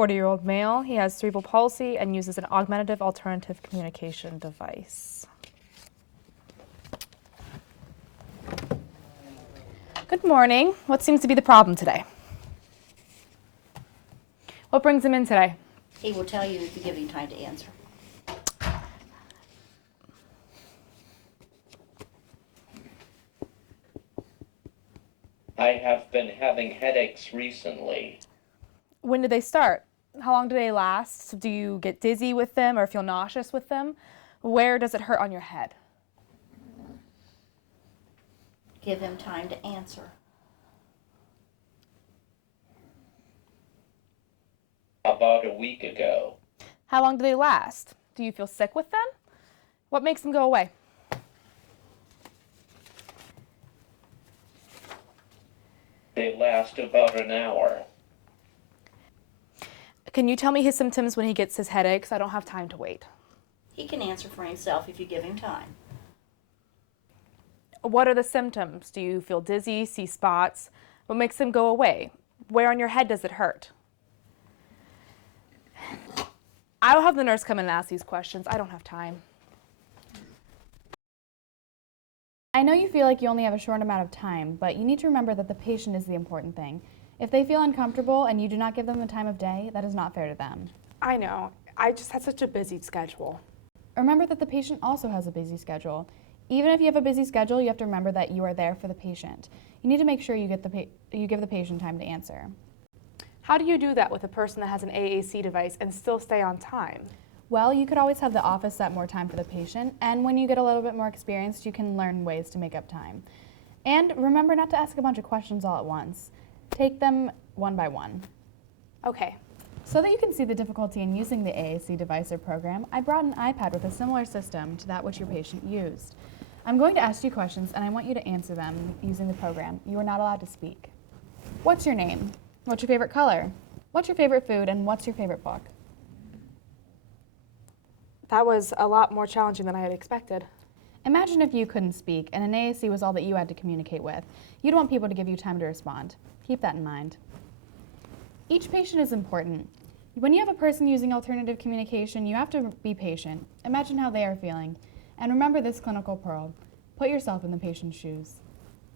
40-year-old male. He has cerebral palsy and uses an augmentative alternative communication device. Good morning. What seems to be the problem today? What brings him in today? He will tell you if you give him time to answer. I have been having headaches recently. When did they start? How long do they last? Do you get dizzy with them or feel nauseous with them? Where does it hurt on your head? Give him time to answer. About a week ago. How long do they last? Do you feel sick with them? What makes them go away? They last about an hour. Can you tell me his symptoms when he gets his headaches? I don't have time to wait. He can answer for himself if you give him time. What are the symptoms? Do you feel dizzy, see spots? What makes them go away? Where on your head does it hurt? I'll have the nurse come in and ask these questions. I don't have time. I know you feel like you only have a short amount of time, but you need to remember that the patient is the important thing. If they feel uncomfortable and you do not give them the time of day, that is not fair to them. I know. I just had such a busy schedule. Remember that the patient also has a busy schedule. Even if you have a busy schedule, you have to remember that you are there for the patient. You need to make sure you give the patient time to answer. How do you do that with a person that has an AAC device and still stay on time? Well, you could always have the office set more time for the patient, and when you get a little bit more experienced, you can learn ways to make up time. And remember not to ask a bunch of questions all at once. Take them one by one. Okay. So that you can see the difficulty in using the AAC device or program, I brought an iPad with a similar system to that which your patient used. I'm going to ask you questions, and I want you to answer them using the program. You are not allowed to speak. What's your name? What's your favorite color? What's your favorite food, and what's your favorite book? That was a lot more challenging than I had expected. Imagine if you couldn't speak and an AAC was all that you had to communicate with. You'd want people to give you time to respond. Keep that in mind. Each patient is important. When you have a person using alternative communication, you have to be patient. Imagine how they are feeling. And remember this clinical pearl. Put yourself in the patient's shoes.